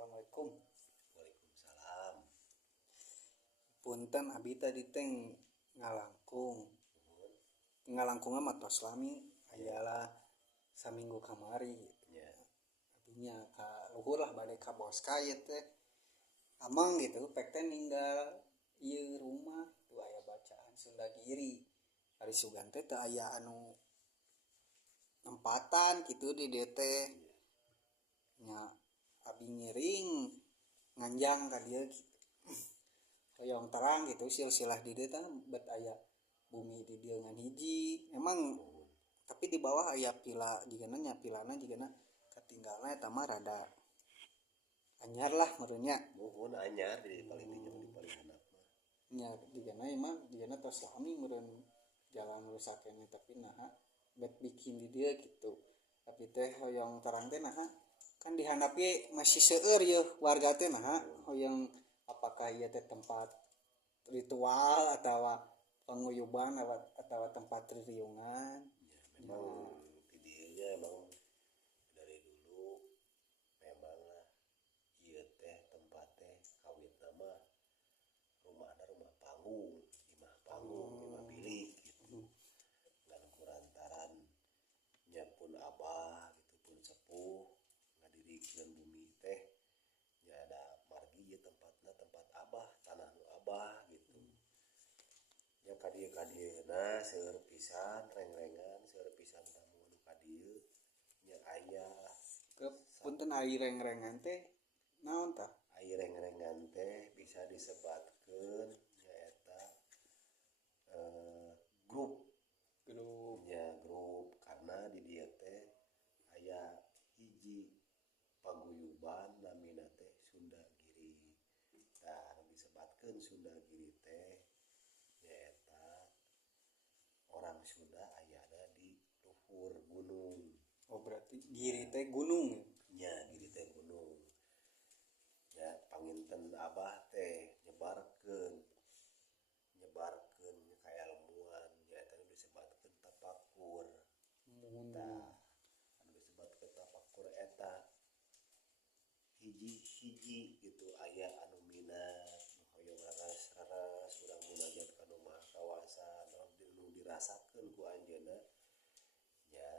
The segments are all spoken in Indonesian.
Assalamualaikum. Waalaikumsalam. Punten abi tadi teh ngalangkung matos lami ayalah saminggu kamari Ya. abinya ka luhur lah bade ka bos kaya teh amang gitu pek teh ninggal ieu rumah tuh aya bacaan Sunda Giri ari sugan teh teu aya anu nempatan gitu di dieu teh nya abi ngiring nganjang ka dieu gitu hoyong terang gitu silsilah di dieu teh bet aya bumi di dieu ngan hiji emang tapi di bawah aya pila jigana nya pilana jigana katinggalna eta mah rada anyar lah meureunnya Muhun anyar di paling tinggi di paling handap mah. nya jigana imah jigana tos lami meureun jalan rusak keneh tapi naha bet bikin di dieu gitu tapi teh hoyong terang teh naha kan di handap ge masih seueur yeuh warga teh naha hoyong apakah ieu teh tempat ritual atawa panguyuban atawa tempat ririungan Ya memang di dieunya emang dari dulu memang lah ieu teh tempat teh kawitna mah rumahna rumah panggung, imah bilik gitu. Ngan kurantaran nya pun abah gitu pun sepuh ngadirikeun bumi teh nya ada margi ieu tempatna tempat abah, tanah nu abah gitu. Nya kadieu-kadieuna seueur pisan reng-rengan seueur pisan tamu nu kadieu nya aya ke punten ari reng-rengan teh naon tah ai reng-rengan teh bisa disebatkeun nyaeta grup grup nya grup karena di dieu teh aya hiji paguyuban namina teh Sunda Giri. Tah anu disebatkeun Sunda Giri teh nyaeta orang Sunda ayana di luhur gunung. oh berarti Giri teh gunung Nya Giri teh gunung. Ya panginten abah teh nyebarkeun kaelmuan nyaeta anu disebatkeun tapakur. Tah anu disebatkeun tapakur eta hiji-hiji gitu aya anu minat nu hoyong raras-raras urang munajat ka Nu Maha Kawasa nu dirasakeun ku anjeunna nya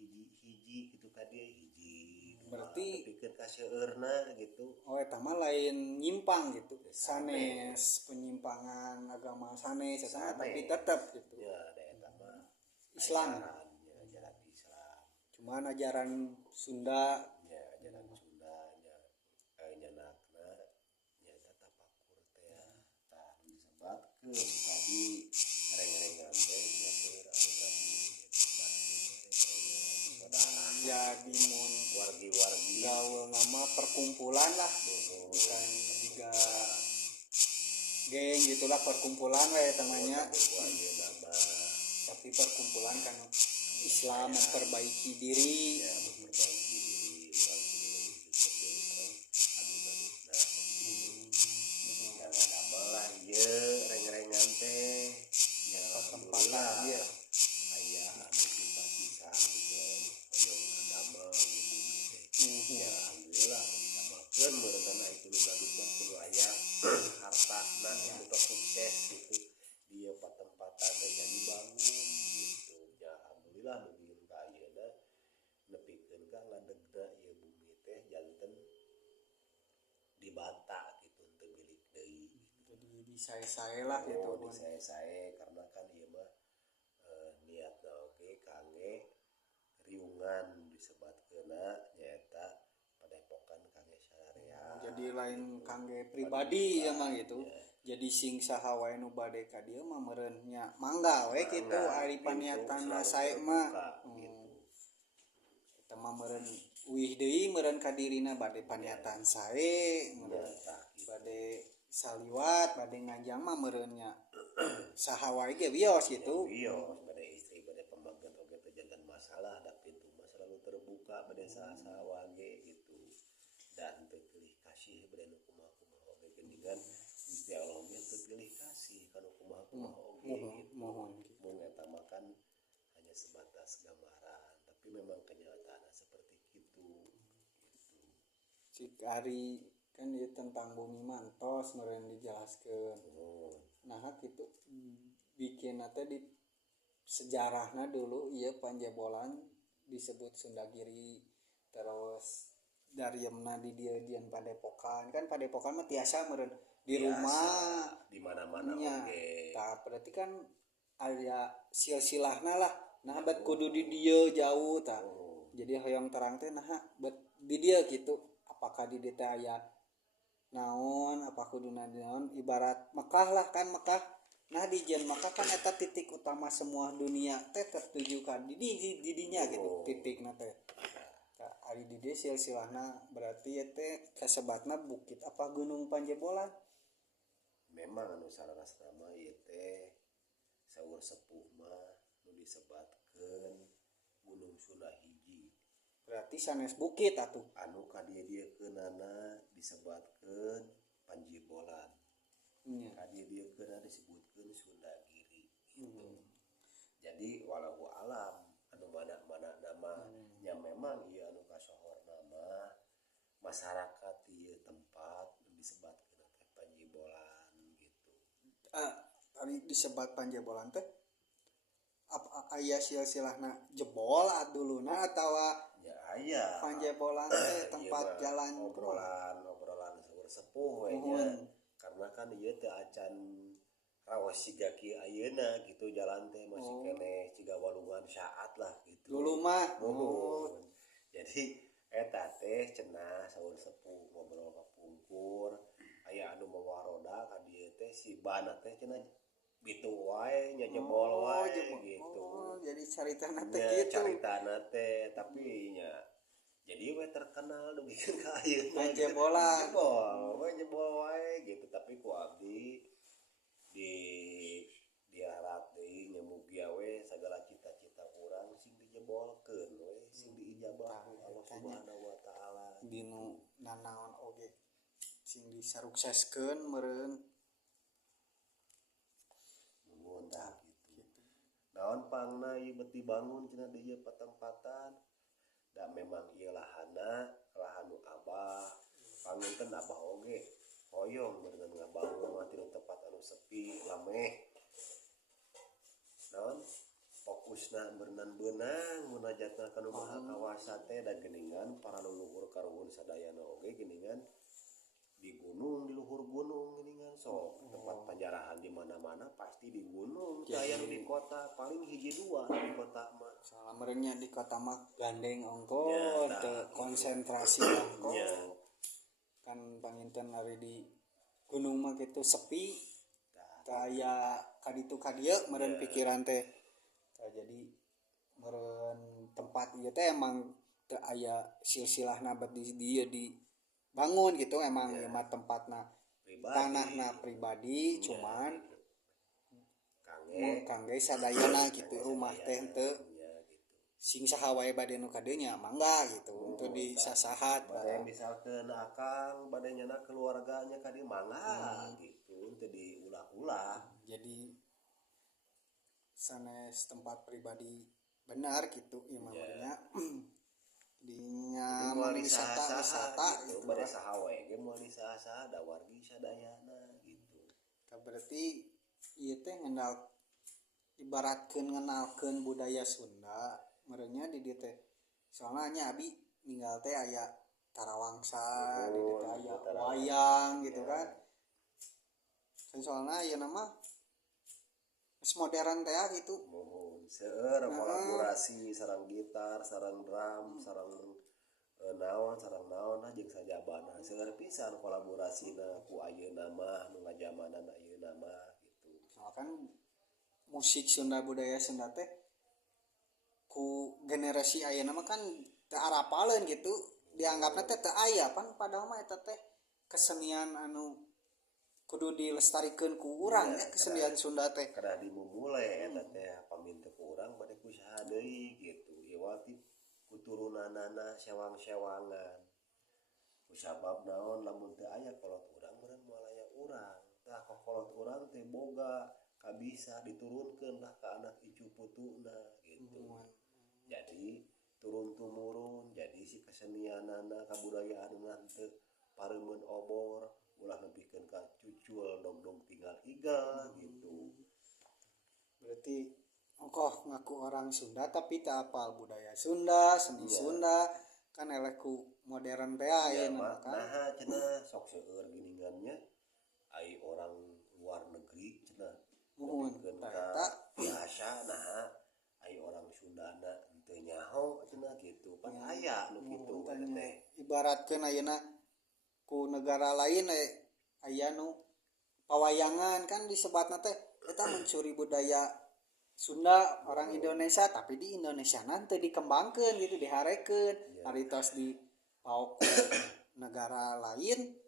hiji-hiji gitu ka dieu hiji berarti nepikeun ka seueurna gitu. oh eta mah lain nyimpang gitu sanes penyimpangan agama sanes eta tapi tetep gitu Ya da eta mah Islam ajaran Islam. cuman ajaran Sunda Ya ajaran Sunda nya nyeunakna nyaeta tapakur teh tah disebatkeun tadi reng-rengan teh nya seueur anu tadi disebatkeun saudara jadi mun wargi-wargi gaul nama perkumpulan lah bukan juga geng gitulah perkumpulan we temannya tapi perkumpulan kan Islam memperbaiki diri ya memperbaiki diri urang kudu hidup teh anu ya ngadamel lah ieu reng-rengan teh nya kesempatan dia aya anu simpatisan gitu hoyong ngadamel gitu teh ya alhamdulillah didamelkeun meureunna itu nu gaduh mah kudu aya hartana anu tos sukses gitu dieu patempatan teh nya dibangun gitu ya alhamdulillah nu bieu ka ayeuna nepikeun ka ngadegna ieu bumi teh janten dibata gitu teu milik deui jadi disae-sae lah gitu disae-sae karena kan ieu mah niatna oge kangge riungan disebatkeunna nyaeta padepokan kangge sarerea jadi lain kangge pribadi ya mah gitu jadi sing saha wae nu bade ka dieu mah meureun nya mangga we kitu ari paniatan sae mah eta mah meureun uih deui meureun ka dirina bade paniatan sae meureun bade saliwat bade nganjang mah meureun nya saha wae ge wios gitu wios bade istri bade pamaget oge teh jangan masalah da pintu mah selalu terbuka bade saha-saha wage gitu dan teu pilih kasih bade nu kumaha-kumaha oge geuningan Gusti Allah ge teu pilih kasih kana kumaha-kumaha oge gitu mun eta mah kan hanya sebatas gambaran tapi memang kenyataannya seperti itu gitu. cik ari kan ieu tentang bumi mantos meureun dijelaskeun. Nah kitu bikinna teh di sejarahna dulu ieu Panjebolan disebut Sundagiri. Terus Daryemna di dieu dian Padepokan kan Padepokan mah tiasa meureun di Biasa, rumah di mana-mana nya. oge. Tah berarti kan aya silsilahna lah. Nah bet kudu di dieu jauh tah. Jadi hoyong terang teh nah bet di dieu kitu. Apakah di dieu teh aya naon apa kuduna naon ibarat Mekah lah kan Mekah. Nah di jen Mekah kan eta titik utama semua dunia teh tertuju ka di dinya gitu titikna teh. Ari di dieu silsilahna berarti teh kasebatna bukit apa Gunung Panjebolan. Memang anu saranas nama ieu teh saur sepuh mah nu disebatkeun Gunung Sunda hiji. Berarti sanes bukit atuh. Anu kadieu-diekeunana disebatkeun Panjebolan. Nya. Kadieu-diekeunana disebutkeun Sundagiri gitu. Jadi walau alam anu mana-mana nama nya memang ieu anu kasohor nama masyarakat ieu tempat disebutkeun teh Panjebolan gitu. Tadi disebat Panjebolan teh apa aya silsilahna jebol duluna atawa Ya aya Panjebolan teh tempat ieu mah jalan obrolan saur sepuh we nya. Karena kan ieu teh acan raos siga kieu ayeuna gitu jalan teh masih keneh ciga walungan saat lah gitu. Dulu mah Jadi eta teh cenah saur sepuh ngobrol kapungkur aya anu mawaroda ka dieu teh si bana teh cenah bitu wae nya jebol wae gitu. Jadi caritana teh Ya, kitu. caritana teh tapi nya jadi we terkenal dugikeun ka ayeuna Panjebolan. Jebol wae gitu tapi ku abdi diharap deui nya mugia we sagala cita-cita urang sing dijebolkeun we sing diijabah ku Allah Subhanahu wa taala Dinu nanaon oge sing disarukseskeun meureun. nuhun tah gitu. Naon pangna ieu beti bangun cenah di ieu patempatan da memang ieu lahanna lahan nu abah panginten abah oge hoyong beunang ngabangun mah tina tempat anu sepi lameh naon fokusna beunang munajatna ka nu maha kawasa teh da geuningan para leluhur karuhun sadayana oge geuningan di gunung di luhur gunung geuningan sok tempat panjarahan di mana-mana pasti di gunung teh aya nu di kota paling hiji dua di kota mah Salah meureunnya di kota mah gandeng ongko Ya, teu konsentrasi ongko. Ya. Kan panginten ari di gunung mah kitu sepi. Teu aya kaditu ka dieu meureun pikiran teh. Jadi meureun tempat ieu teh emang teu aya silsilahna bet di dieu dibangun gitu emang ieu mah tempatna tanahna pribadi cuman kangge sadayana gitu rumah teh henteu sing saha wae bade nu ka dieu nya mangga gitu untuk disasahat bade misalkeun akang bade nyana keluarganya ka dieu mangga gitu teu diulah-ulah. Jadi sanes tempat pribadi benar gitu ieu mah nya dinya wisata gitu bade saha wae ge moal disaha-saha da wargi sadayana gitu. Berarti ieu teh ibaratkeun ngenalkeun budaya Sunda meureunnya di dieu teh soalna nya abi ninggal teh aya tarawangsa di dieu teh aya wayang gitu kan soalna ieu nama geus modern teh gitu seueur kolaborasi sareng gitar sareng drum sareng naon jeung sajabana seueur pisan kolaborasina ku ayeuna mah nu ngajamanan ayeuna mah gitu. Soalkan musik Sunda budaya Sunda teh ku generasi ayeuna mah kan teu arapaleun gitu dianggapna teh teu aya pan padahal mah eta teh kesenian anu kudu dilestarikeun ku urang ya kesenian Sunda teh kada dimulai eta teh paminten ku urang bade kusaha deui gitu ieu wati kuturunanana sewang-sewangan kusabab naon lamun teu aya kolot urang meureun moal aya urang tah kolot urang teh boga kabisa diturunkeun lah ka anak icu putuna gitu. Jadi turun temurun jadi si kesenianana kabudayaanna teu pareumeuh obor ulah nepikeun ka cucul dong tinggal iga gitu. Berarti engkoh ngaku orang Sunda tapi tak apal budaya Sunda, seni Iya. Sunda, kan eleh ku modern teh Ya aya mah kan. nah cenah sok seueur giningannya ai orang luar negeri cenah Muhun nepikeun ta ka eta biasa nah ai orang Sundana teu nyaho cenah gitu pan aya nu kitu eta teh. ibaratkeun ayeuna ku negara lain aya nu pawayangan kan disebatna teh eta mencuri budaya Sunda orang Indonesia tapi di Indonesia nanti dikembangkan gitu diharekeun ari tos di paok negara lain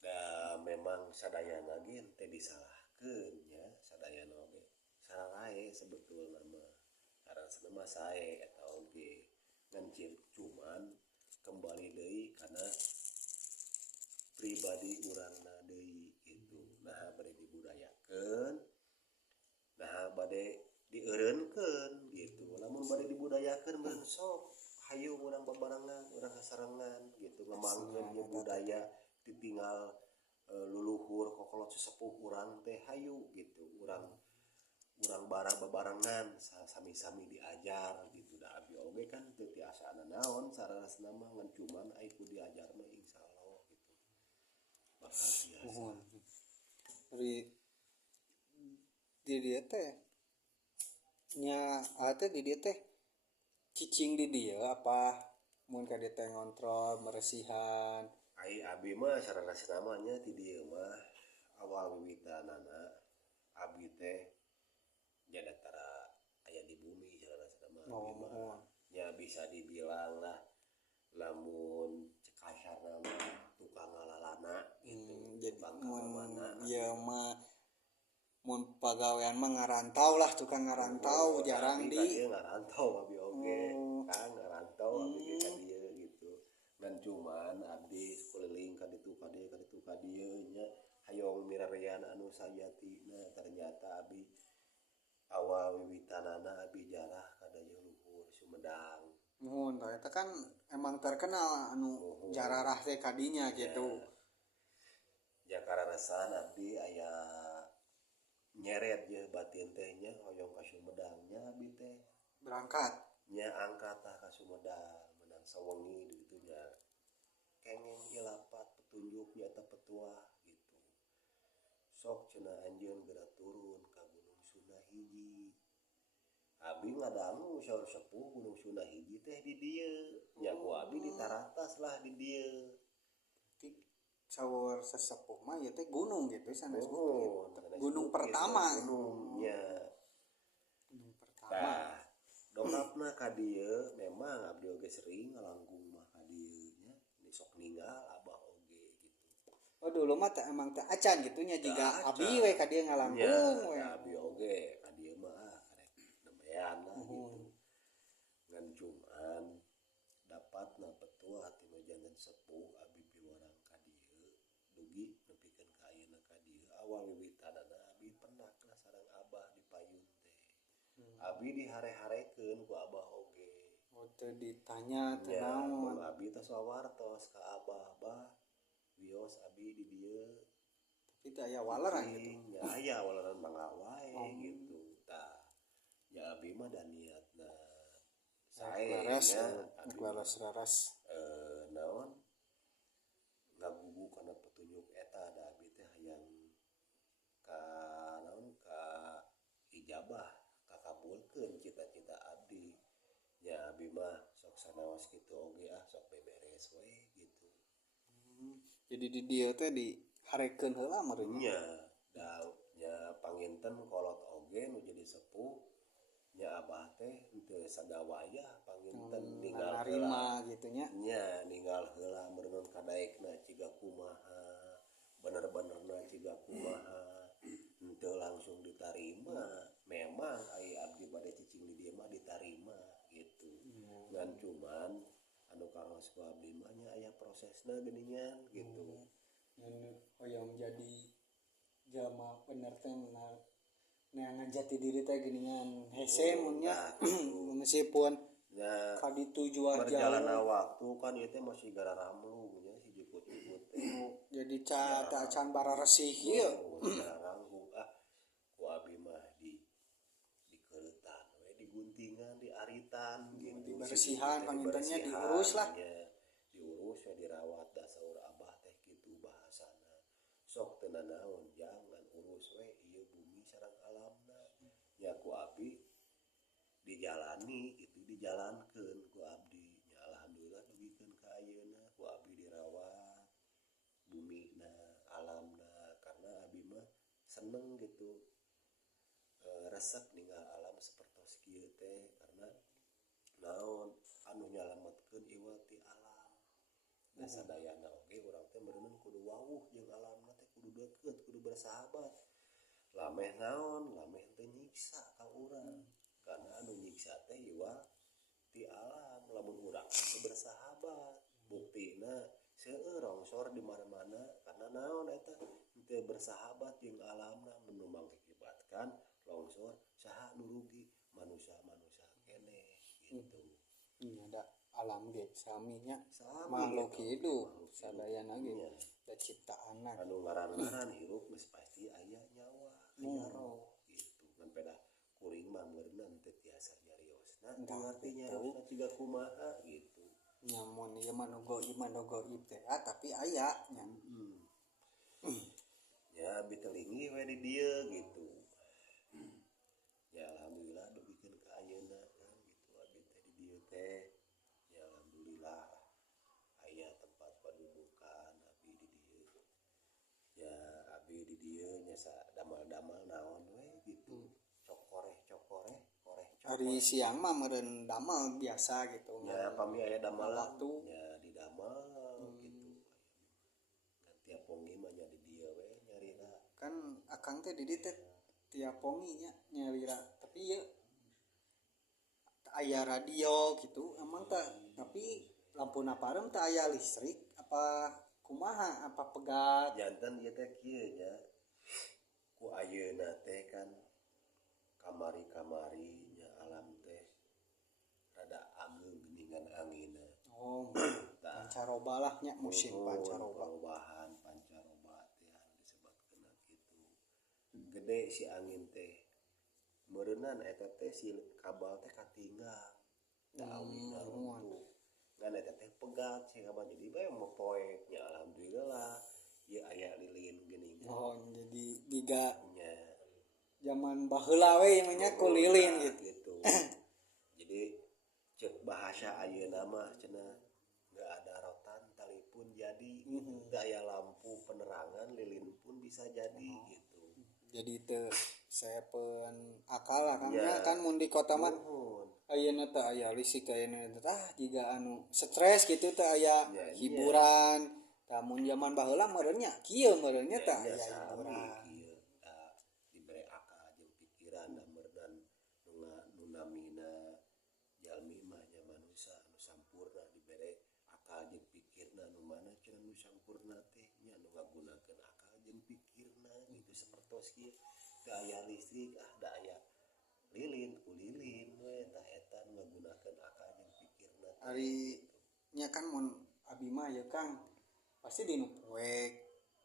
Da memang sadayana ge teu disalahkeun nya sadayana oge sararae sebetulna mah karana mah sae eta oge ngan cuman kembali deui kana pribadi urangna deui gitu. Nah bade dibudayakeun nah bade dieureunkeun gitu. Lamun bade dibudayakeun meureun sok hayu urang babarengan urang sasarengan gitu ngamangkeun ieu budaya ditinggal luluhur kokolot sesepuh urang teh hayu gitu urang bara babarengan sami-sami diajar gitu da abi oge kan teu tiasana naon sarasna mah ngan cuman ai ku diajar mah insyaallah gitu bakal biasa. Muhun di dieu teh nya teh di dieu teh cicing di dieu apa mun ka dieu teh ngontrol beresihan Ai abi mah sarasna mah nya ti dieu mah awal wiwitanana abi teh nya datara aya di bumi sarasna mah abi mah nya bisa dibilang lah lamun cekasarna mah tukang ngalalana gitu jadi tukang mun kalamana ieu mah mun pagawean mah ngarantau lah tukang ngarantau jarang abi di dieu ngarantau abi oge kan ngarantau abi ge ka dieu gitu dan cuman abdi keliling ka ditu ka dieu nya hayong mirarean anu sajatina ternyata abi awal wiwitanana abi jarah ka dayeuh luhur Sumedang. Muhun eta kan emang terkenal anu jararah teh kadinya gitu. Ya kararasan abdi aya nyeret je batin teh nya hoyong ka Sumedang nya abi teh Berangkat nya angkat tah ka Sumedang menang sawengi di ditu nya kengeng ieu lapat petunjuk nya eta petuah gitu. Sok cenah anjeun geura turun ka Gunung Sunda hiji. Abi ngadangu saur sepuh Gunung Sunda hiji teh di dieu. Nya ku abi di taratas lah di dieu. saur sesepuh mah ieu teh gunung gitu sanes Oh, gunung pertama. Gunungnya. Gunung pertama. Tah, dongapna ka dieu memang abdi oge sering ngalangkung mah ka dieu nya. Sok ninggal abah oge gitu. Oh dulu mah teh emang teh acan gitu nya jiga Tah, abi we ka dieu ngalangkung we. Ya, abi oge ka dieu mah karek nemean lah gitu. Ngan cuman dapatna petuah ti nu janten sepuh abi piwarang ka dieu dugi nepikeun ka ayeuna ka dieu awal wiwitanana abi pernah lah sareng abah di payun teh. Abi dihare-harekeun ku abah oge. Oh teh ditanya teh Ya, naon. abi teh sawartos ka abah, bah wios abi di dieu Tapi teh aya waleran gitu. ya aya walaran mangga wae gitu. Tah, ya abi mah da niatna sae nya abi laras. naon ngagugu kana petunjuk eta da abi teh hayang ka naon ka ijabah kakabulkeun cita-cita abdi nya abi mah sok sanaos kitu oge sok beberes we gitu. Jadi di dieu teh diharekeun heula meureun. Nya da nya panginten kolot oge nu jadi sepuh nya abah teh teu sadawayah panginten ninggal narima gitu nya. nya ninggal heula meureun kadaekna ciga kumaha bener-benerna ciga kumaha henteu langsung ditarima memang ai abdi bade cicing di dieu mah ditarima gitu ngan cuman anu karos ku abdi mah nya aya prosesna geuningan gitu. Hoyong jadi jalma bener teh neangan jati diri teh geuningan hese mun nya meskipun nya kadi tujuan berjalanna jauh. waktu kan ieu teh masih gara ramlu nya si jukut-jukut teh Jadi ca can bara resih ieu. gara ranggung ku abi mah dikeuretan we diguntingan diaritan gitu Dibersihan pangintennya diurus lah. diurus we dirawat da saur abah teh kitu bahasana sok teu nanaon jangan urus we ieu bumi sareng alamna nya ku abi dijalani itu dijalankeun ku abdi nya alhamdulillah dugikeun ka ayeuna ku abdi dirawat bumina alamna karena abi mah seneng gitu resep ninggal alam sapertos kieu teh karena naon anu nyalametkeun ieu ti alam da sadayana oge urang teh meureun kudu wawuh jeung alamna teh kudu deukeut kudu bersahabat lameh naon lameh teu nyiksa ka urang karena anu nyiksa teh iwa ti alam lamun urang teh bersahabat buktina seueur rongsor di mana-mana karena naon eta teu bersahabat jeung alamna mun mengakibatkan longsor saha nu rugi manusia-manusia keneh gitu. Ada alam ge sami nya Sami makhluk gitu. hidup Makhluk sadayana ge hidupnya. da ciptaanna. Anu ngaran-ngaran hirup geus pasti aya nyawa aya roh gitu kan peda kuring mah meureun teu tiasa nyariosna teu ngarti nyariosna tiga kumaha gitu. Nyamun ieu mah nu goib teh tapi aya nya. Ya bitelingi we di dieu gitu. Ya alhamdulillah dugikeun ka ayeuna kan gitu abi teh di dieu teh. Ya alhamdulillah aya tempat padudukan abi di dieu. Ya abi di dieu nya damal-damal naon we gitu. Cokoreh. Hari siang mah meureun damel biasa gitu. Ya pami aya damal waktu ya di damal gitu. Dan tiap pongi mah nya di dieu we nyarina. kan akang teh di dieu teh tiap pongi nya nyalira tapi ya aya radio gitu emang tak tapi lampu naparem teh aya listrik apa kumaha apa pegat Janten ieu teh kieu nya ku ayeuna teh kan kamari-kamari nya alam teh rada anggeun geuningan angina. pancaroba lah nya musim pancaroba. Perubahan pancaroba teh anu disebutkeun kitu. Gede si angin teh. Meureunan eta teh si kabel teh katinggal. Da awina runtuh. Ngan eta teh pegat si kabel jadi bae mepoek nya alhamdulillah ieu aya lilin geuningan. Jadi diga Nya zaman baheula we nya ku lilin gitu. Jadi cek bahasa ayeuna mah cenah enggak ada rotan tali pun jadi gitu. Aya lampu penerangan lilin pun bisa jadi gitu. Jadi teu saepeun akal lah kan mun di kota mah ayeuna teh aya listrik ayeuna teh jiga anu stres gitu teh aya hiburan. Mun zaman baheula meureun nya kieu meureun nya teh aya hiburan. Dibere akal jeung pikiran da meureunan nu namina jalmi mah nya manusia anu sampurna dibere akal jeung pikirna nu mana cenah nu sampurna teh nya nu ngagunakeun akal jeung pikirna gitu sapertos kieu teu aya listrik da aya lilin ku lilin we tah eta nu ngagunakeun akal jeung pikirna Ari nya kan mun abi mah ya Kang pasti dinu poek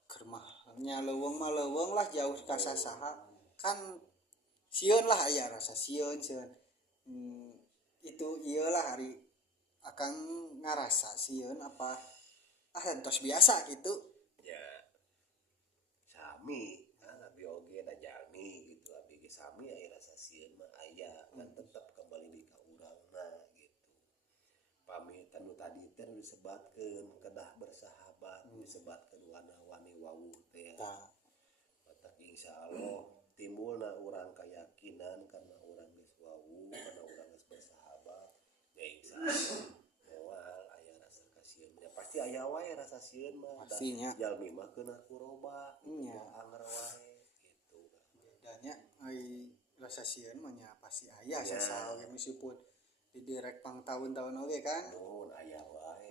keur mah nya leuweung mah leuweung lah jauh ka sasaha kan sieun lah aya rasa sieun itu ieu lah hari akan ngarasa sieun apa entos biasa gitu ya sami abi oge da jalmi gitu abi ge sami aya rasa sieun mah aya kan tetep kembali di ka urangna gitu pamitan nu tadi teh disebatkeun kedah bersahabat disebatkeun wana-wani wawuh teh matak insyaallah timbulna urang kayakinan karena urang geus wawuh karena urang geus bersahabat ya insyaallah moal aya rasa kasieun ya pasti aya wae rasa sieun mah pastinya jalmi mah keuna kuroba nya anger wae gitu bedanya ai rasa sieun mah nya pasti aya sasaha we meskipun di direk pang tahun-tahun oge kan mun aya wae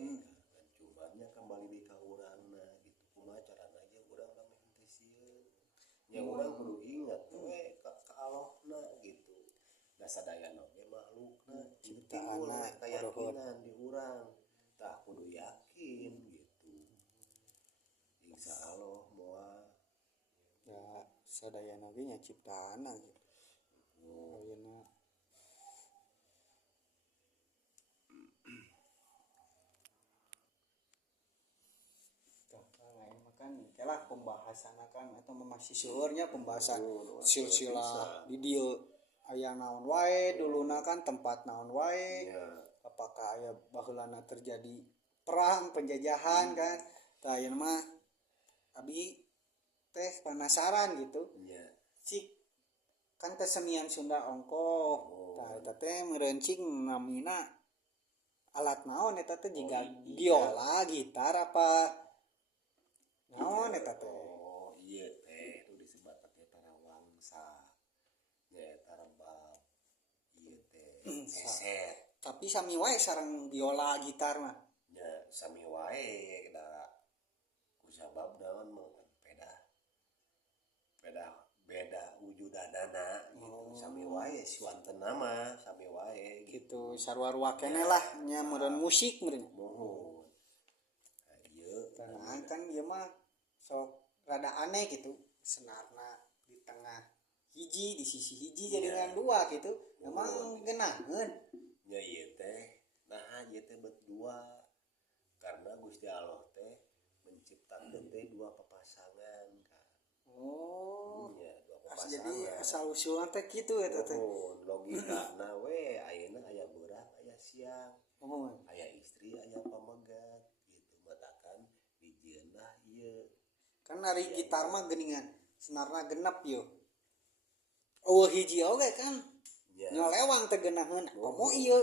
kan cuman nya kembali di ka urangna gitu kumaha carana ge urang lameh teh sieun nya urang kudu inget we ka Allahna gitu da sadayana ge makhlukna Ciptaanna keyakinan di urang tah kudu yakin gitu insya Allah moal ya sadayana ge nya ciptaanna gitu ayeuna kan kelah pembahasan kan atau masih seueurnya pembahasan silsilah di dieu aya naon wae duluna kan tempat naon wae apakah aya baheulana terjadi perang penjajahan kan tah ayeuna mah abi teh penasaran gitu cik kan kesenian Sunda ongkoh tah eta teh meureun cing namina alat naon eta teh jiga biola gitar apa naon eta teh ieu teh nu disebat teh tarawangsa nya eta rebab ieu teh eset tapi sami wae sareng biola gitar mah nya sami wae da kusabab naon mah beda wujudanana gitu sami wae suantena mah sami wae gitu sarua-rua keneh lah nya meureun musik meureun mohon ieu nah kan ieu mah sok rada aneh gitu senarna di tengah hiji di sisi hiji jaringan dua gitu emang geunaheun nya ieu teh nah ieu teh bet dua karena Gusti Allah teh menciptakeun teh dua papasangan kan ya dua papasangan jadi asal usulna teh kitu eta teh logikana we ayeuna aya beurang aya siang aya istri aya pamegat gitu matakan dijieunlah ieu kan ari gitar mah geuningan senarna genep yo eueuh hiji oge kan nyolewang teh geunaheun komo ieu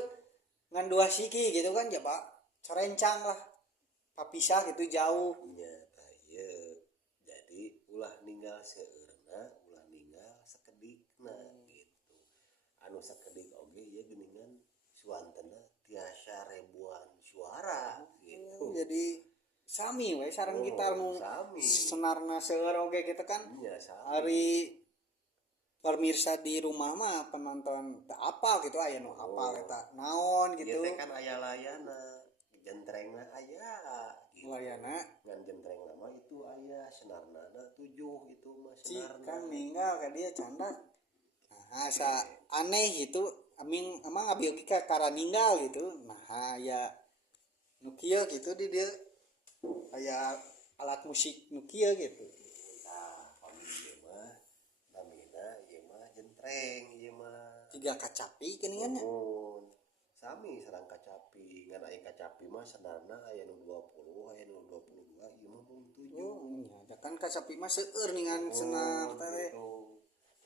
ngan dua siki gitu kan coba carencang lah papisah gitu jauh nya tah ieu jadi ulah ninggal seueurna ulah ninggal sakedikna gitu anu sakedik oge ieu geuningan suantena tiasa ribuan suara gitu jadi sami we sareng gitar nu senarna seueur oge gitu kan ari pemirsa di rumah mah penonton teu apal gitu aya nu apal eta naon gitu ieu teh kan aya layana jentrengna aya gitu layana ngan jentrengna mah itu aya senarna 7 itu mah senarna kan ninggal ka dieu canda nah asa aneh gitu amin emang abi oge ka ninggal gitu nah aya nu kieu gitu di dieu aya alat musik nu kieu gitu nah pami ieu mah namina ieu mah jentreng ieu mah tiga kacapi geuningan sami sareng kacapi ngan aya kacapi mah senarna aya nu 20 aya nu 22 ieu mah mung 7 nya kan kacapi mah seueur ningan senar teh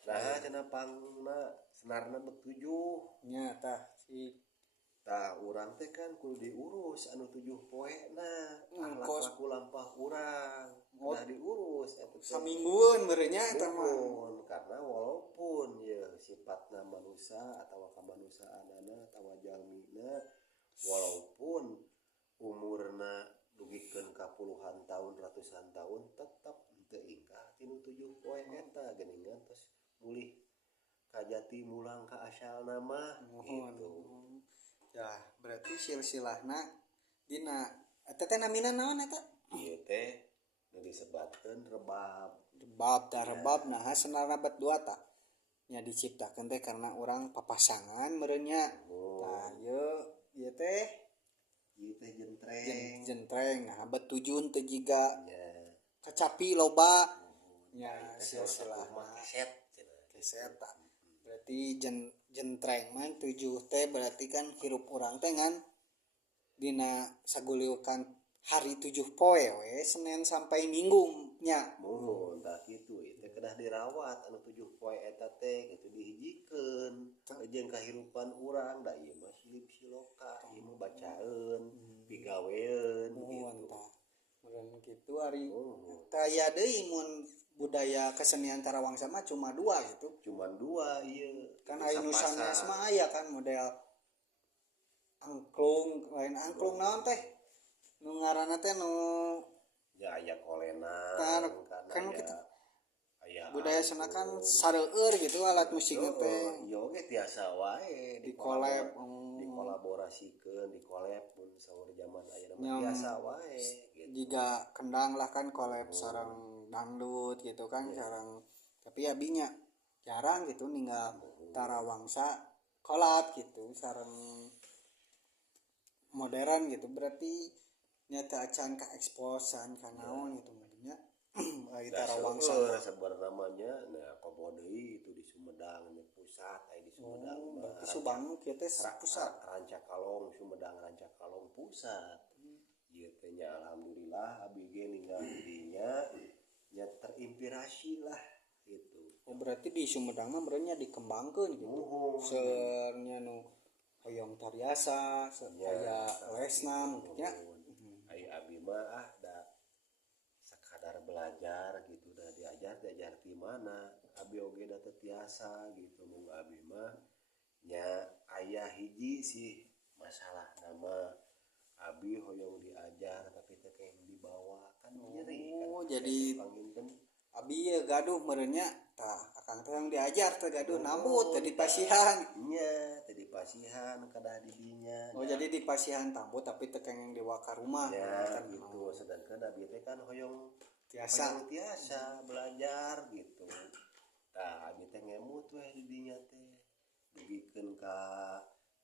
nah cenah pangna senarna bet 7 nya tah si tah urang teh kan kudu diurus anu 7 poena akhlak laku lampah urang udah diurus eta saminggueun meureun nya eta mah karena walaupun ya sifatna manusia atawa kamanusiaanana atawa jalmina walaupun umurna dugikeun ka puluhan tahun ratusan tahun tetep teu ingkah tinu 7 poe eta geuningan tos mulih ka jati mulang ka asalna mah gitu. Ya, berarti silsilahna dina eta teh namina naon eta? Ieu teh nu disebatkeun rebab. Rebab nah senarna bet dua ta. Nya diciptakeun teh karena urang papasangan meureun nya. Tah ieu teh jentreng. Jentreng. Nah, bet tujuan teh jiga kacapi loba. Nya silsilahna keset ta. Berarti jentreng mah 7 teh berarti kan hirup urang teh ngan dina saguliukan hari 7 poe we Senin sampai Minggu nya. Mun tah kitu teh kedah dirawat anu 7 poe eta teh kitu dihijikeun jeung kahirupan urang da ieu mah silip siloka ieu mah bacaeun pigaweun gitu. Meureun kitu ari tah aya deui mun budaya kesenian Tarawangsa mah cuma 2 gitu. Cuma 2 ieu. Kan aya nu sanes mah aya kan model angklung, lain angklung naon teh? Nu ngaranna teh nu ya aya kolenan kan kita aya budaya Sunda kan sareur gitu alat musiknya teh iya oge tiasa wae di collab dikolaborasikeun dikolab pun saur zaman aya mah nyam tiasa wae gitu. jika kendang lah kan collab sareng dangdut gitu kan sareng tapi abinya jarang gitu ninggal tarawangsa collab gitu sareng modern gitu berarti nyata acan ka eksposan ka naon gitu maksudnya tarawangsa sebenarnya namanya nah komo deui itu di Sumedang nya pusat aya di Sumedang berarti Subang kieu teh pusat Rancakalong Sumedang Rancakalong pusat ieu teh nya alhamdulillah abdi ge ninggal didinya nya terinspirasi lah gitu. Berarti di Sumedang mah benernya dikembangkeun gitu sernya nu hoyong tariasa aya lesna mungkinnya ai abdi mah da sakadar belajar gitu dah diajar di mana abdi oge da teu tiasa gitu mung abdi mah nya aya hiji sih masalah nama abdi hoyong diajar tapi teu keng dibawa kan nyeri kan jadi panginten abdi ya gaduh merenya tah akang teh yang diajar teh gaduh nambut teh di pasihan nya teh di pasihan kadah di dinya jadi di pasihan tambut tapi teu keng dibawa ka rumah ya gitu sedangkan abdi teh kan hoyong tiasa belajar gitu tah abdi teh ngemut weh di dinya teh dugikeun ka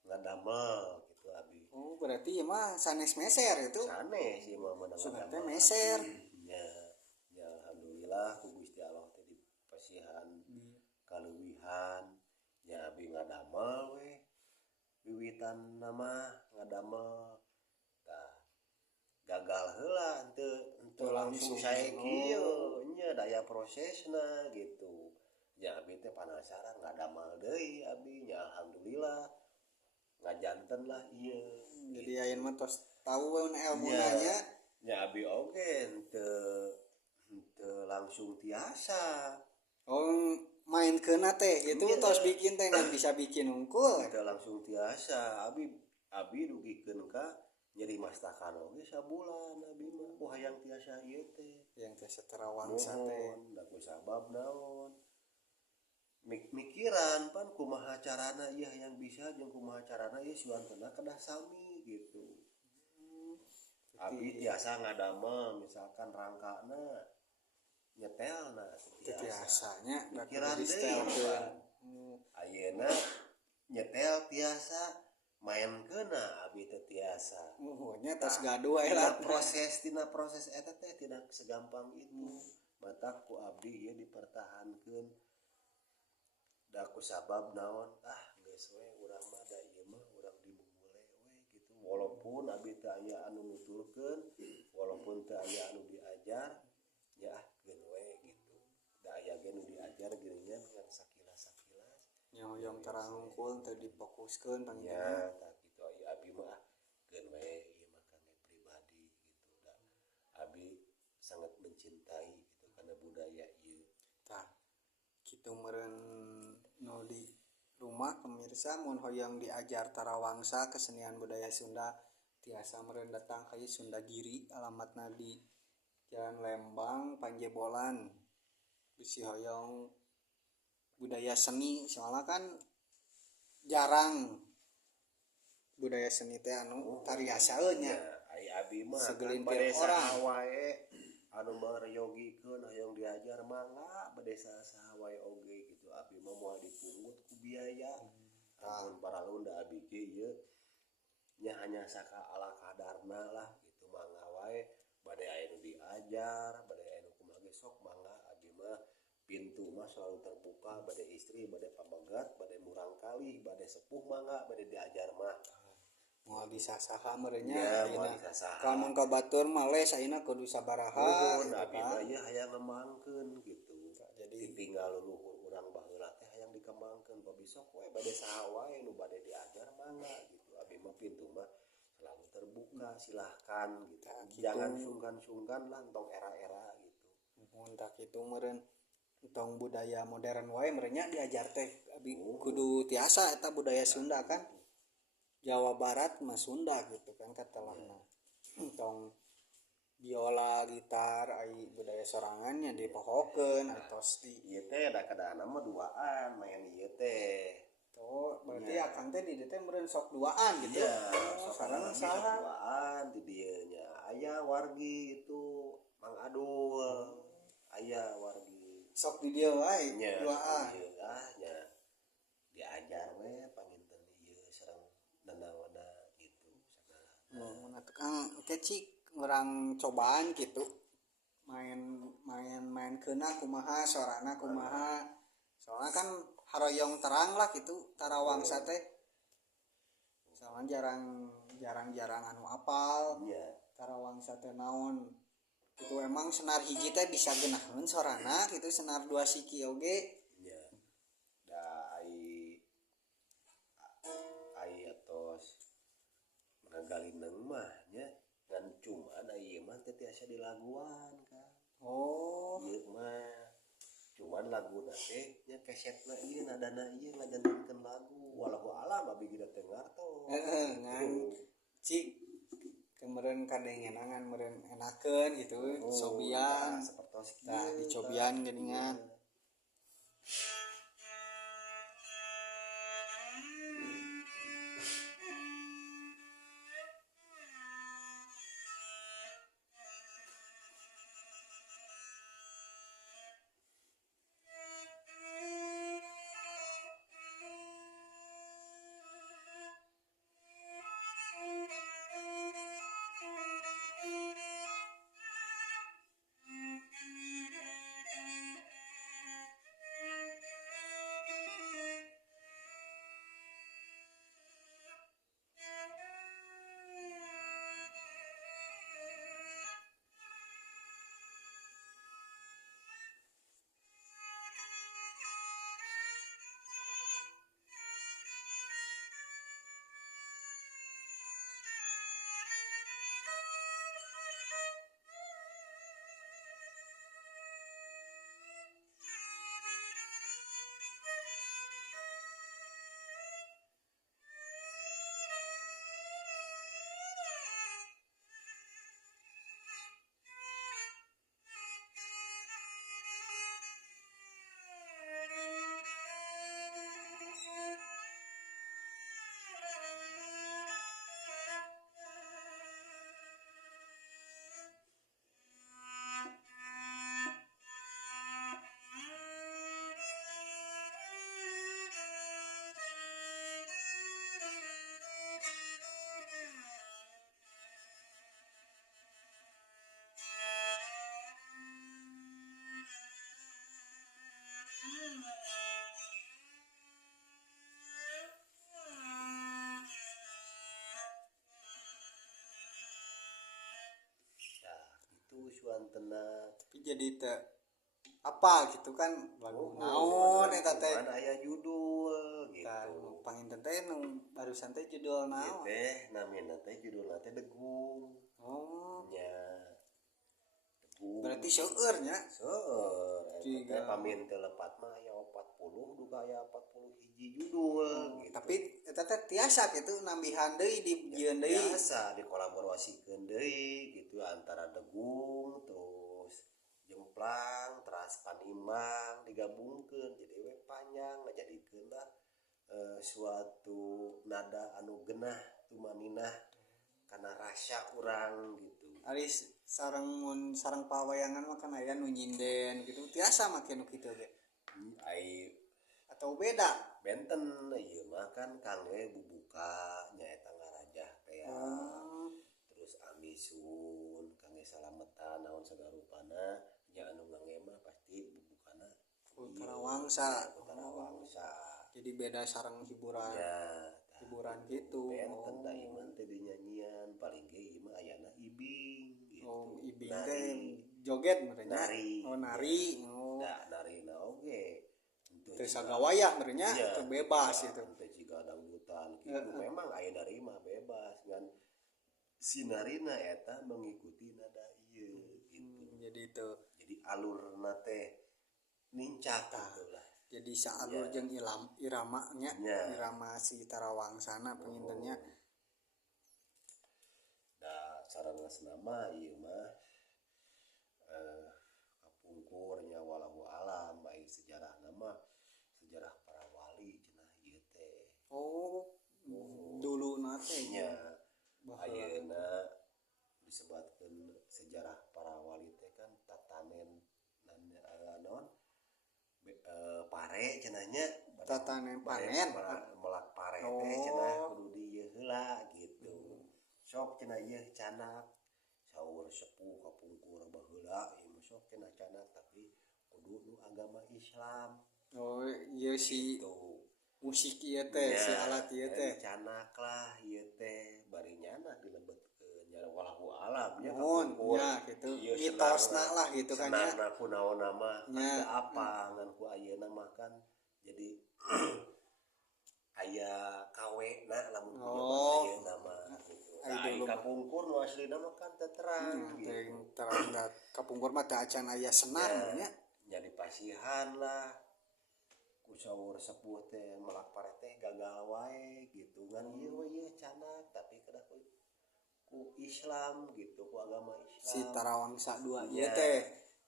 ngadamel gitu abdi berarti ya mah sanes meser itu sanes sih mah menang sunat teh meser nya alhamdulillah ku Gusti Allah teh di pasihan kaleuwihan nya abdi ngadamel we wiwitan nama ngadamel tah gagal heula henteu langsung sae kieu nya daya prosesna gitu nya abdi teh penasaran ngadamel deui abdi nya alhamdulillah ngajanten lah ieu jadi ayeuna mah tos tahu ilmuna nya nya abdi oge henteu langsung tiasa mainkeunna teh gitu tos bikin teh ngan bisa bikin unggul henteu langsung tiasa abdi dugikeun ka nyeri mastakan oge sabulan abdi mah ku hayang tiasa ieu teh yang teh setarawangsa teh da kusabab naon mikiran pan kumaha carana ieu yang bisa jeung kumaha carana ieu suantena kedah sami gitu abdi tiasa ngadamel misalkan rangkana nyetelna tiasanya pikiran deui ayeuna nyetel tiasa mainkeunna abdi teh tiasa nya tos gaduh aya lah tina proses eta teh tidak segampang itu mata ku abdi ieu dipertahankeun da kusabab naon geus we urang mah da ieu mah urang dimulai we gitu walaupun abdi teu aya anu nuturkeun walaupun teu aya anu diajar ya geun we gitu da aya ge nu diajar geuningan ngan sakilas-sakilas nya hoyong tarang hungkul teu difokuskeun pangnya ya tah kitu abdi mah geun we ieu mah kangge pribadi gitu da abdi sangat mencintai gitu kana budaya ieu tah kitu meureun nu di rumah pemirsa mun hoyong diajar tarawangsa kesenian budaya Sunda tiasa meureun datang ka Sunda Giri alamatna di Jalan Lembang Panjebolan bisi hoyong budaya seni soalnya kan jarang budaya seni teh anu tariasaeun nya ai abdi mah segelintir orang wae anu mareyogikeun hoyong diajar mangga bade saha wae oge gitu abdi mah moal dipungut ku biaya ampun paralun da abdi ge ieu nya hanya saka ala kadarna lah gitu mangga wae bade aya nu diajar bade aya nu kumaha ge sok mangga abdi mah pintu mah selalu terbuka bade istri bade pamegat bade murang kalih bade sepuh mangga bade diajar mah moal disasaha meureunnya moal disasaha kamun ka batur mah les ayeuna kudu sabaraha gitu abdi mah ieu hayang ngembangkeun gitu jadi ditinggal leluhur urang baheula teh hayang dikembangkeun pa besok we bade saha wae nu bade diajar mangga gitu abdi mah pintu mah selalu terbuka silahkan gitu jangan sungkan-sungkan lah tong era-era gitu mun tak kitu meureun tong budaya modern wae meureunnya diajar teh abdi kudu tiasa eta budaya Sunda kan Jawa Barat mah Sunda gitu kan katelahna tong biola gitar ai budaya sorangannya dipohokeun atos di ieu teh da kadana mah duaan main ieu teh. tuh berarti Nya. akang teh di dieu teh meureun sok duaan gitu. Iya, Oh, sok sareng lagi sok saha? duaan di dieu nya. Aya wargi itu Mang Adul. Aya wargi. Sok di dieu wae Nya duaan. ieu nya diajar we panginten ieu sareng nanawana gitu sagala. Mun tukang kecik orang cobaan gitu main keuna kumaha sorana kumaha soalnya kan haroyong terang lah gitu tarawangsa teh soalnya jarang anu apal Nya. tarawangsa teh naon itu emang senar hiji teh bisa geunaheun sorana gitu senar dua siki oge Nya. Da ai atos ngagalineng mah nya ngan cuman ieu mah teh tiasa dilaguan kan. oh Ieu mah cuman laguna teh nya kesetna ieu nadana ieu ngajantenkeun lagu walau alam abi geus teu ngartos. ngan cik kemarin kadengenangan meureun enakeun gitu sobian sapertos kieu. nah dicobian geuningan Nah, itu suantena tapi jadi teh apa gitu kan lagu naon eta teh cuman aya judul kan gitu. panginten teh nu barusan teh judul Ieu naon teh namina teh judulna teh Degung. oh Nya Degung. berarti seueur nya Seueur eta teh Tiga. pamin teu lepat mah aya 40 duka aya 40 hiji judul gitu. tapi eta teh tiasa gitu nambihan deui dijieun deui biasa dikolaborasikeun deui gitu antara Degung terus Jemplang teras Panimang digabungkeun jadi we panjang ngajadikeun lah suatu nada anu geunah tumaninah kana rasa urang gitu. ari sareng pawayangan mah kan aya nu nyinden gitu tiasa make nu kitu ge Ai atau beda benten ieu mah kan kangge bubuka nyaeta ngarajah teh terus ambisun kangge salametan naon sagarupana nya anu ngangge mah pasti bubukana Tarawangsa Tarawangsa jadi beda sareng hiburan ya hiburan gitu benten da ieu mah teh dinyanyian paling ge ieu mah ayana ibing gitu. oh ibing Nari. teh joget merenya Nari. oh nari oh Da narina oge teu sagawayah merenya Iya, teu bebas gitu teh jiga dangdutan kitu memang aya dari mah bebas ngan sinarina eta mengikuti nada ieu gitu. jadi itu Jadi alurna teh nincak gitu lah. jadi saalur jeung iramanya Ya. irama si Tarawangsana pengintennya Da sarangasna mah ieu mah Oh, dulu nate nya baheula ayeuna disebutkeun sejarah para wali teh kan tatanen naon pare cenahnya tatanen panen. melak pare teh cenah Oh, kudu di ieu heula gitu sok cenah ieu canak saur sepuh kapungkur baheula ieu mah sok cenah canak tapi kudu nu agama Islam oh ieu si gitu musik ieu teh, si alat ieu teh. canak lah ieu teh bari nyana dilebetkeun nya walahu alam nya Nuhun, kapungkur nya gitu. ieu Mitosna lah gitu kan ya. senarna kunaonna mah kan Nya. teu apa ngan ku ayeuna mah kan jadi aya kawena lamun ku zaman Oh. ayeuna mah gitu. Ai Nah, dulu mah. kapungkur nu aslina mah kan teu terang Teh gitu. terang da kapungkur mah teh acan aya senar nya. Nya dipasihan lah ku saur sepuh teh melak pare teh gagal wae gitu kan ieu we ieu canak tapi kedah ku Islam gitu ku agama Si Islam Tarawangsa 2 ieu nya teh.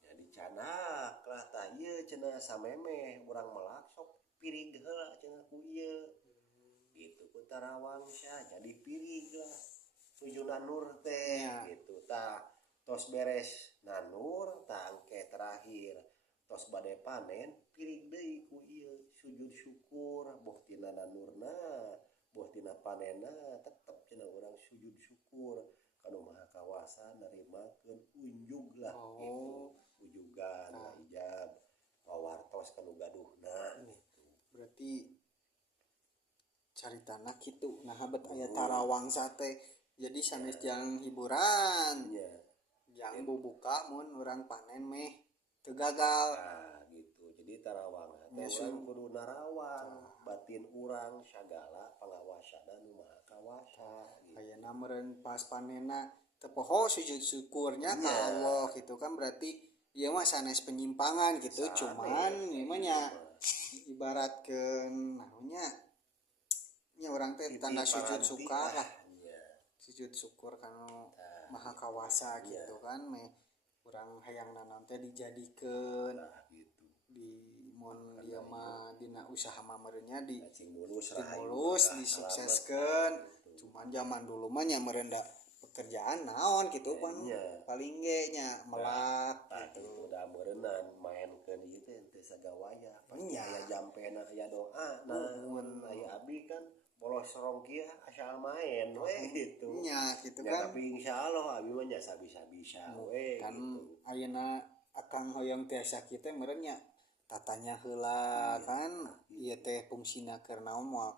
nya dicanak lah tah ieu cenah samemeh urang melak sok pirig heula cenah ku ieu gitu ku Tarawangsa jadi pirig lah nuju nanur teh Nya. gitu tah tos beres nanur tah engke terakhir tos bade panen pirig deui ku ieu sujud syukur boh tina nanurna boh tina panenna tetep cenah urang sujud syukur kanu maha kawasa narimakeun unjug lah gitu ujugan ijab pawartos kanu gaduhna gitu Berarti caritana kitu. Nah, habet aya Tarawangsa teh. Jadi sanes jang hiburan. nya Jang bubuka mun urang panen meh teu gagal. nah gitu jadi tarawang teh Nya urang kudu narawang batin urang sagala pangawasana nu maha kawasa gitu. Ayeuna meureun pas panenna teu poho sujud syukurnya ka Nya. Allah gitu kan berarti ieu mah sanes penyimpangan gitu. Sanes, Cuman ieu mah gitu nya mah. ibaratkeun naonnya nya urang teh tanda Titi sujud paranti syukur lah. nya. Sujud syukur kanu Tah, maha kawasa Iya. gitu kan meh urang hayang naon teh dijadikeun Nah gitu di mun ieu mah dina usaha mah meureunnya di cing mulus dimulus disukseskeun. Cuman zaman dulu mah nya meureun da pekerjaan naon gitu kan Nya. paling ge nya melak tah gitu. gitu da meureunnan maenkeun ieu teh teu sagawaya pasti Nya. aya jampena aya doa nah mun aya abdi kan bolos sorong kieu asal main we gitu Nya gitu ya kan. tapi insyaallah abi mah nya sabisa-bisa we Kan gitu ayeuna akang hoyong tiasa kitu meureun nya tatanya heula kan ieu teh fungsina keur naon moal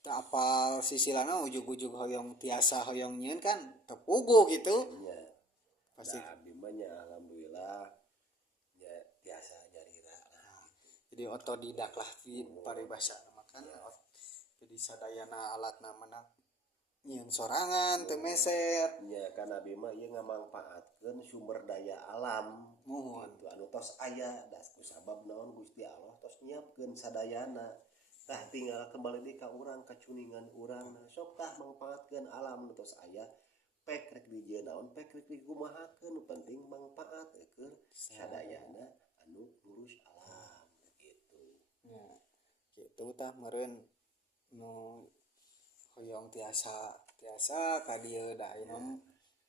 teu apal sisilana ujug-ujug hoyong tiasa hoyong nyieun kan teu puguh gitu nya pasti. da abdi mah nya alhamdulillah nya tiasa nyarira lah Jadi otodidak lah di paribasa nama kan jadi sadayana alatna meunang nyieun sorangan teu meser. nya kan abi mah ieu ngamangpaatkeun sumber daya alam Muhun. gitu anu tos aya da kusabab naon Gusti Allah tos nyiapkeun sadayana tah tinggal kembali deui ka urang ka cuningan urang sok tah mangpaatkeun alam nu tos aya pek rek dijieun naon pek rek dikumahakeun nu penting mangpaat keur sadayana anu ngurus alam gitu Ya, gitu tah meureun nu hoyong tiasa ka dieu da ayeuna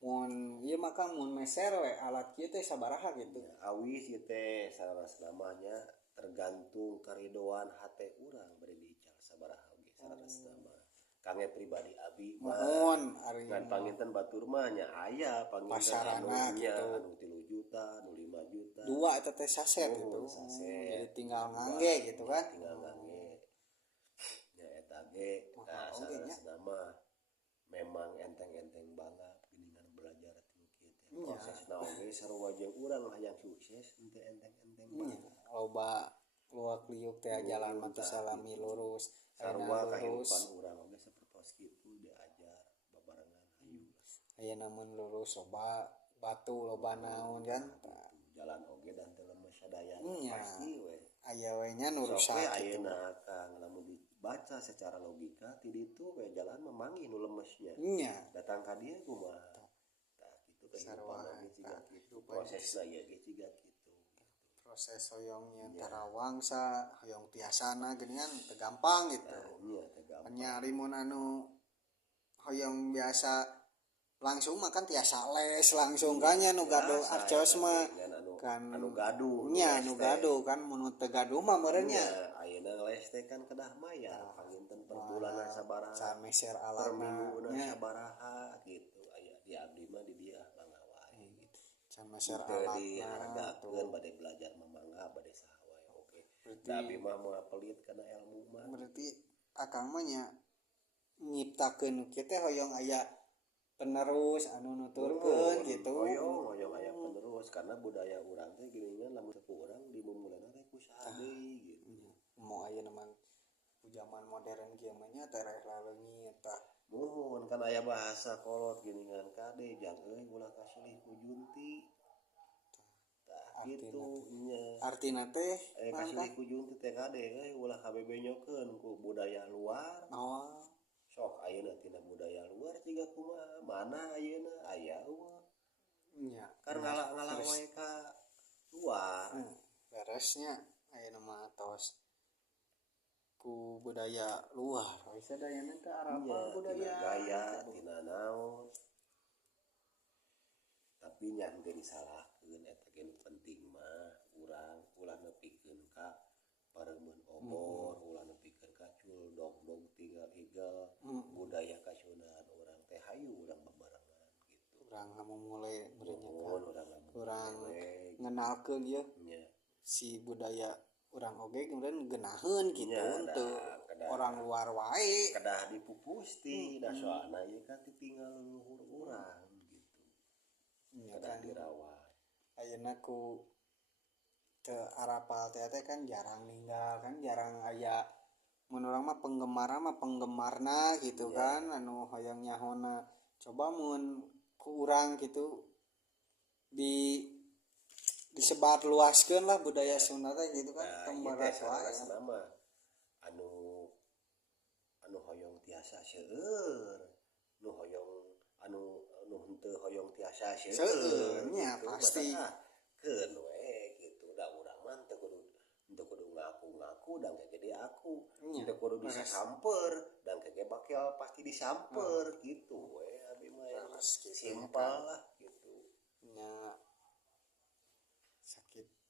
mun ieu mah kan mun meser we alat kieu teh sabaraha gitu. awis ieu teh saranas namanya tergantung karidoan hate urang bari diical sabaraha oge saranas nama kangge pribadi abi mah Mohon ari ngan panginten batur mah nya aya panginten Pasarana anu gitu. anu 3 juta anu 5 juta dua eta teh saset gitu. saset. Jadi tinggal ngangge gitu kan. tinggal ngangge nya eta ge Mahal oge nya. saranas nama memang enteng-enteng banget geuningan belajar ti kieu teh Nya. prosesna oge sarua jeung urang hayang sukses henteu enteng-enteng banget Loba luak liuk teh jalan mah teu salami lurus. sarua Ayeuna kahirupan lurus. urang oge sapertos kitu diajar babarengan hayu Ayeuna mun lurus loba batu loba naon kan. jalan oge dan teu lemes sadayana Nya. pasti we Aya we nya nu sok rusak we gitu. ayeuna Kang lamun dibaca secara logika ti ditu we jalan memanggih nu lemesnya Nya. datang ka dieu kumaha tah kitu Sarua kehidupan oge ciga tah, kitu kehidupan. prosesna ieu ge ciga kitu Proses proses hoyongnya Ya. tarawangsa hoyong tiasana geuningan teu gampang gitu. Iya tegang. Nya rimun anu hoyong biasa langsung makan tiasa les langsung kan nya nu gaduh arcos mah kan anu gaduh nya nu gaduh kan mun teu gaduh mah meureun nya ayeuna les teh kan kedah mayar panginten per bulan sabaraha can meser per alatna minggu nya sabaraha gitu aya di abdi mah di dieu mangga wae gitu can meser teu alatna diharagakeun bade belajar mah mangga bade saha wae oke da abdi mah moal pelit kana ilmu mah berarti akang mah nya nyiptakeun kieu teh hoyong aya penerus anu nuturkeun gitu hoyong aya penerus karena budaya urang teh geuningan lamun sepuh urang dimulana rek usaha deui gitu mau aya nama zaman modern kieu mah nya teh rek laleungit tah muhun kan aya bahasa kolot geuningan kade jang euy ulah kasilih ku junti tah kitu nya artina teh kasilih ku junti teh kade euy ulah kabebenyokeun ku budaya luar oh sok ayeuna tina budaya luar jiga kumaha mana ayeuna aya eueuh nya kan ngalah wae ka luar beresnya aya nama tos ku budaya luar bisa dayana teh arapa budaya gaya tina naon tapi nya teu disalahkeun eta ge nu penting mah urang ulah nepikeun ka pareumeuh obor ulah nepikeun ka culdog-dog tinggal budaya kasunaan urang teh hayu urang babarengan gitu urang ngamumule urang ngenalkeun ieu si budaya urang oge kemudian geunaheun gitu untuk orang luar wae kedah dipupusti da soalna ieu kan ditinggal leluhur urang gitu kedah dirawat ayeuna ku teu arapal teh kan jarang ninggal kan jarang aya mun urang mah penggemarna gitu kan anu hoyong nyahona coba mun ku urang gitu disebar luaskeun lah budaya Sunda teh gitu kan tembaras wae nama anu hoyong tiasa seueur nu hoyong anu henteu hoyong tiasa seueur nya pasti keun we gitu da urang mah teu kudu ngaku-ngaku dan kege aku teu kudu disamper dan kege bakal pasti disamper gitu we abi mah simpel lah gitu nya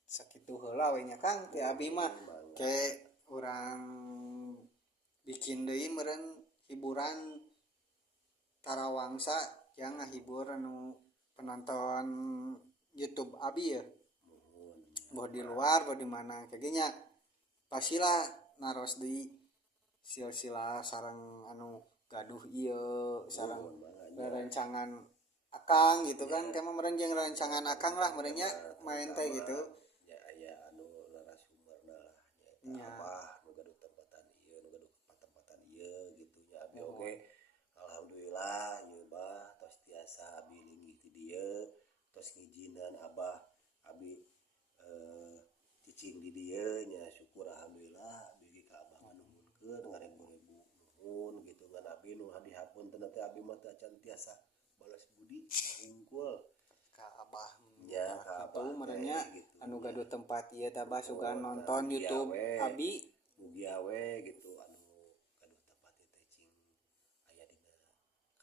sakitu heula we nya Kang ti abi mah ke urang bikin deui meureun hiburan tarawangsa yang ngahibur anu penonton YouTube abi ya boh di luar boh di mana kayak nya pastilah naros di silsilah sareng anu gaduh ieu sareng rerencangan akang gitu kan kemah meureun jeung rerencangan akang lah meureun nya main teh gitu ya aya anu narasumberna lah nya apa nu gaduh tempatan ieu nu gaduh tempatan ieu gitu nya abi oge alhamdulillah ieu bah tos tiasa abi linggih ti dieu tos ngijinan abah abi cicing di dieu nya syukur alhamdulillah abi ge ka abah nganuhunkeun ngarebu-rebu nuhun gitu ngan abi nu dihapunten teh abi mah teu acan tiasa balas budi hungkul ka abah nya ka abah meureun nya anu gaduh tempat ieu teh abah sugan nonton YouTube abi mugi awe gitu anu gaduh tempat teh cing aya dina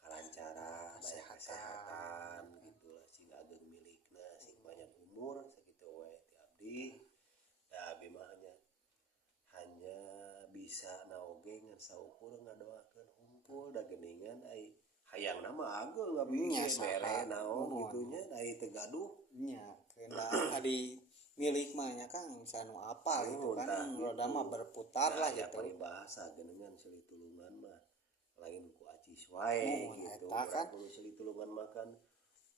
kalancaran kesehatan gitu lah sing ageng milikna sing banyak umur sakitu we ti abdi da abi mah hanya bisa naoge ngan saukur ngadoakeun hungkul da geuningan ai hayang nama ageng abi mere naon gitu nya ai teu gaduh nya keunda adi milik mah nya Kang sanu apa gitu kan roda mah berputar lah gitu peribahasa geuningan seuli tulungan mah lain ku acis wae gitu kan kudu seuli tulungan makan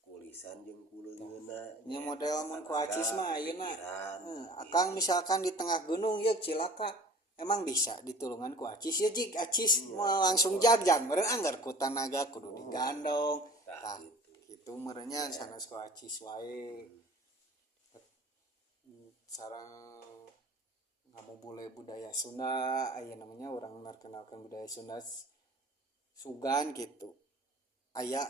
kulisan jeung kuleungeuna nya model mun ku acis mah ayeuna akang misalkan di tengah gunung ye cilaka emang bisa ditulungan ku acis ya jik acis mau langsung jagjag meureun anggar ku tanaga kudu digandong tah kitu meureun nya sanes ku acis wae sareng ngamubule budaya Sunda aya namanya urang narkenalkeun budaya Sunda sugan gitu aya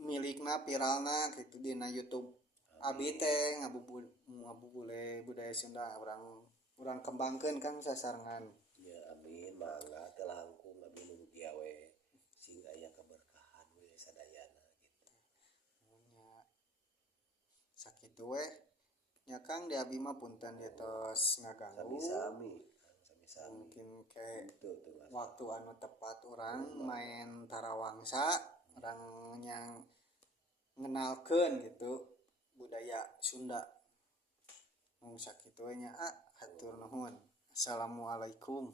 milikna viralna gitu dina YouTube abi teh ngabubule budaya Sunda urang kembangkeun Kang sasarengan. Ya amin mangga teu langkung abi nu gawe sing aya keberkahan we sadayana gitu. Nya sakitu we nya Kang di abi mah punten dieu tos ngaganggu. Sami-sami Kang, sami-sami. Mungkin ke Gitu tuh Mas. waktu anu tepat orang main tarawangsa orang yang ngenalkeun gitu budaya Sunda. Mung sakitu we nya hatur nuhun. Assalamualaikum.